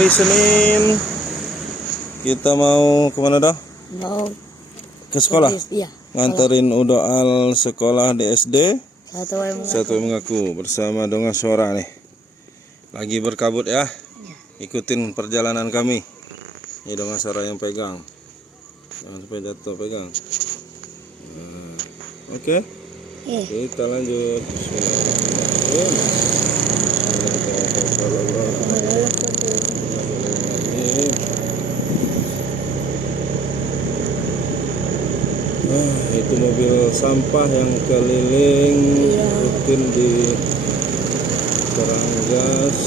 Hari Senin kita mau kemana dah? Mau Ke sekolah? Iya. Nganterin Udoal sekolah di SD Satu mengaku bersama Donga Suara nih. Lagi berkabut ya. Ikutin perjalanan kami. Ini Donga Suara yang pegang. Jangan sampai jatuh, pegang. Nah, oke. Kita lanjut. Itu mobil sampah yang keliling rutin di Karanggas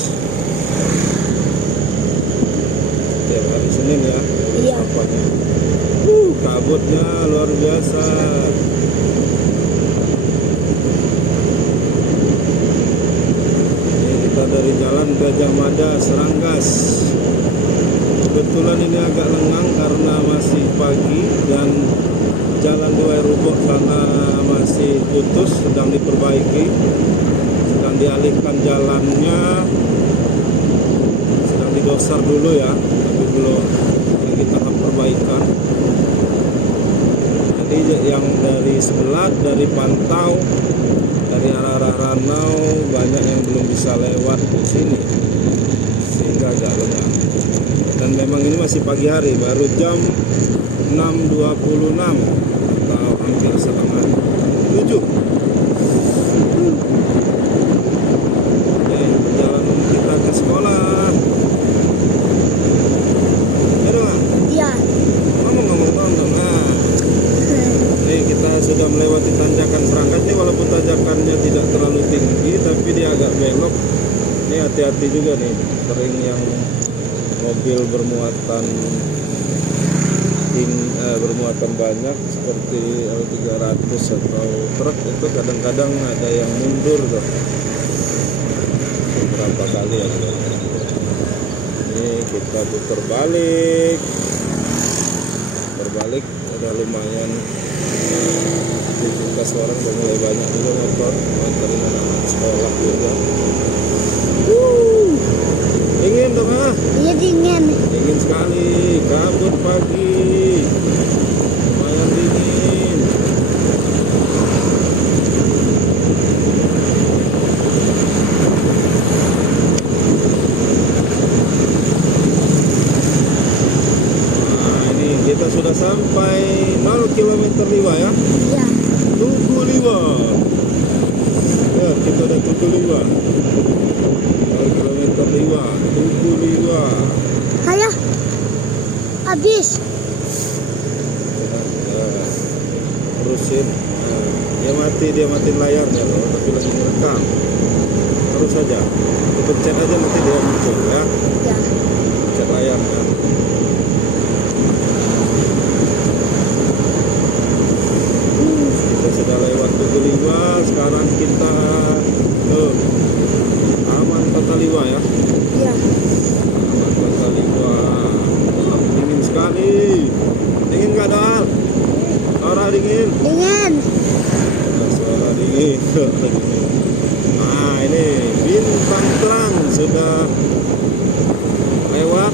setiap hari Senin ya. Iya. Sampahnya kabutnya luar biasa. Ini kita dari Jalan Gajah Mada Seranggas. Kebetulan ini agak lengang karena masih pagi dan jalan Dua Rubok sana masih putus, sedang diperbaiki, sedang dialihkan jalannya, sedang didosar dulu ya, tapi belum lagi tahap perbaikan. Jadi yang dari Sebelat, dari Pantau, dari arah Ranau banyak yang belum bisa lewat di sini, sehingga agak lengang. Dan memang ini masih pagi hari, baru jam 6.26 atau hampir setengah 7. Oke, perjalanan kita ke sekolah. Ya dong. Iya. Ngomong-ngomong dong. Nah, ini kita sudah melewati tanjakan Seranggas ini, walaupun tanjakannya tidak terlalu tinggi, tapi dia agak belok. Ini hati-hati juga nih, sering yang mobil bermuatan banyak seperti L300 atau truk itu kadang-kadang ada yang mundur tuh. Beberapa kali ya. Ini kita putar balik. Berbalik udah lumayan. Aktivitas orang udah mulai banyak juga motor, nganterin anak-anak sekolah juga. Dingin tuh mah? Iya dingin. Dingin sekali, kabut pagi. Lumayan dingin. Nah, ini kita sudah sampai 0 km Liwa ya. Iya. Tugu Liwa. Ya, kita udah Tugu Liwa. 0 km Liwa, Tugu Liwa. Ayo. Habis. Terusin. Dia matiin layarnya loh, tapi lagi merekam. Terus saja. Pencet aja nanti dia muncul ya. Ya. Pencet layarnya. Kita sudah lewat Tugu Liwa, sekarang kita ke Taman Kota Liwa ya. Iya. Taman Kota Liwa. Dingin sekali. Dingin nggak Dal? Suara dingin. Dingin. Suara dingin. Nah ini Bintang Terang sudah lewat.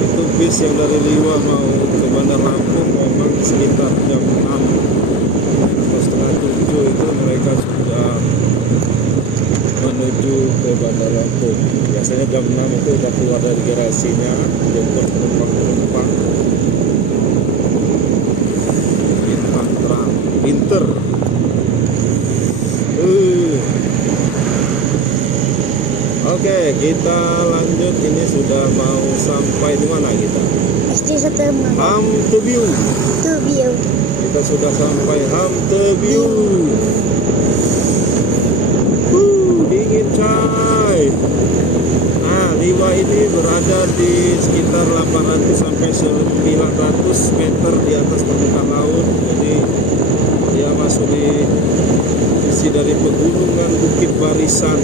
Itu bis yang dari Liwa mau ke Bandar Lampung, memang sekitar jam 6 atau setengah 7 itu mereka sudah menuju ke Bandar Lampung. Biasanya jam 6 itu sudah keluar dari garasinya, jemput penumpang-penumpang. Bintang Terang, pinter. Oke, kita lanjut. Ini sudah mau sampai di mana kita? SD Setemang. Hamtebeu. Itu view. Kita sudah sampai Hamtebeu. Dingin coy. Nah, Liwa ini berada di sekitar 800 sampai 900 meter di atas permukaan laut. Jadi dia masuk di sisi dari pegunungan Bukit Barisan.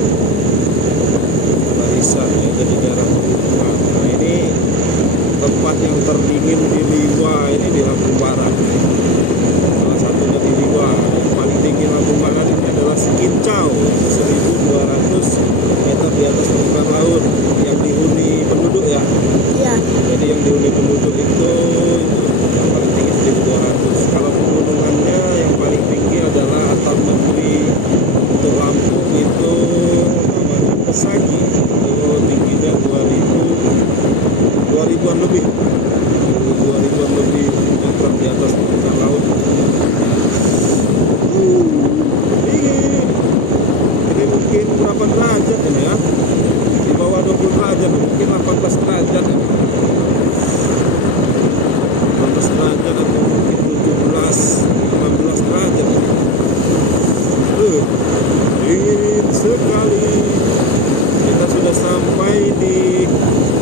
Ya, jadi daerah pegunungan. Nah, ini tempat yang terdingin di Liwa ini di Lampung Barat. Salah satunya di Liwa. Yang paling dingin Lampung Barat ini adalah Sikincau, 1200 meter di atas permukaan laut, yang dihuni ada 2000-an lebih 2000-an lebih meter di atas permukaan laut. Ini mungkin berapa derajat ini ya, di bawah 20 derajat, mungkin 18 derajat ini, 18 derajat atau mungkin 17-15 derajat ini. Dingin sekali. Kita sudah sampai di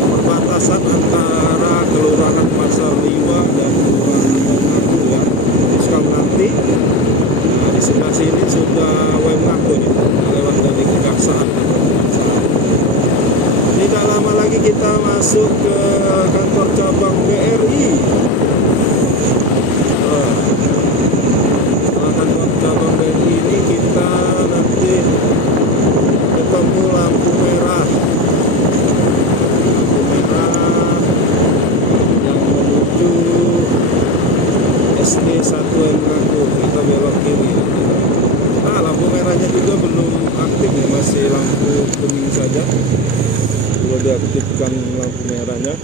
perbatasan antara Kelurahan Pasar Liwa dan Kelurahan Waingaku ya. Jadi sekarang nanti di sebelah sini sudah Waingaku nih, lewat dari Kejaksaan. Tidak lama lagi kita masuk ke kantor cabang BRI. Setelah kantor cabang BRI ini kita nanti ketemu lampu merah yang menuju SD 1 Waingaku. Kita belok kiri. Nah, lampu merahnya juga belum aktif nih, masih lampu kuning saja. Sudah diaktifkan lampu merahnya.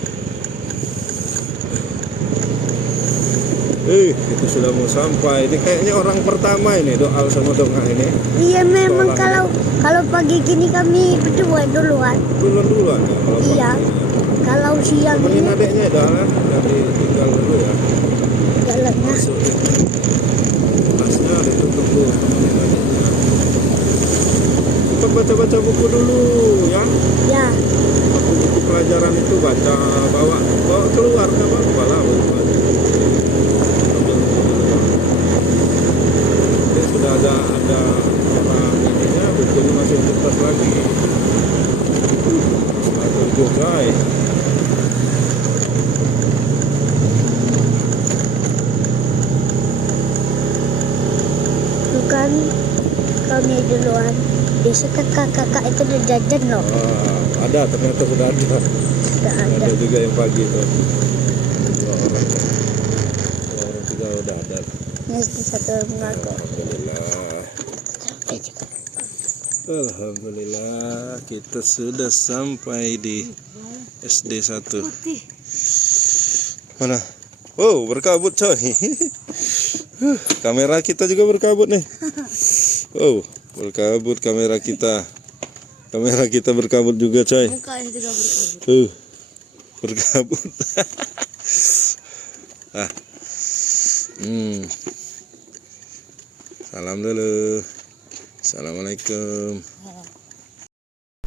Itu sudah mau sampai. Ini kayaknya orang pertama ini Doal sama Dongah ini. Iya memang Sekolahnya. kalau pagi gini kami berdua duluan. Duluan ya kalau Iya. pagi ini. Kalau siang Temenin ini adeknya Doal dari tinggal dulu ya. jalannya. Masukin tasnya ditutup dulu. Temenin adeknya. Cepat baca-baca buku dulu ya. Ya. Buku pelajaran itu baca, bawa keluar nggak apa-apa lah. Ini sudah ada orang ininya, bukunya masih di tas lagi. Bagus juga ya. Bukan kami duluan. Biasa kakak-kakak itu udah jajan loh. Ada, ternyata sudah ada. Sudah ada. Ada juga yang pagi itu. Dua orang, tiga udah ada. SD 1 Waingaku. Alhamdulillah kita sudah sampai di SD 1. Mana? Oh, berkabut coy. Kamera kita juga berkabut nih. Oh, berkabut kamera kita. Kamera kita berkabut juga coy. Mukanya juga berkabut. Berkabut. Salam dulu. Assalamualaikum.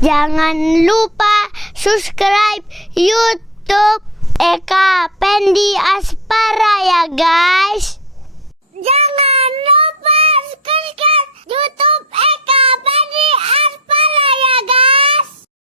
Jangan lupa subscribe YouTube Eka Pendi Aspara ya guys.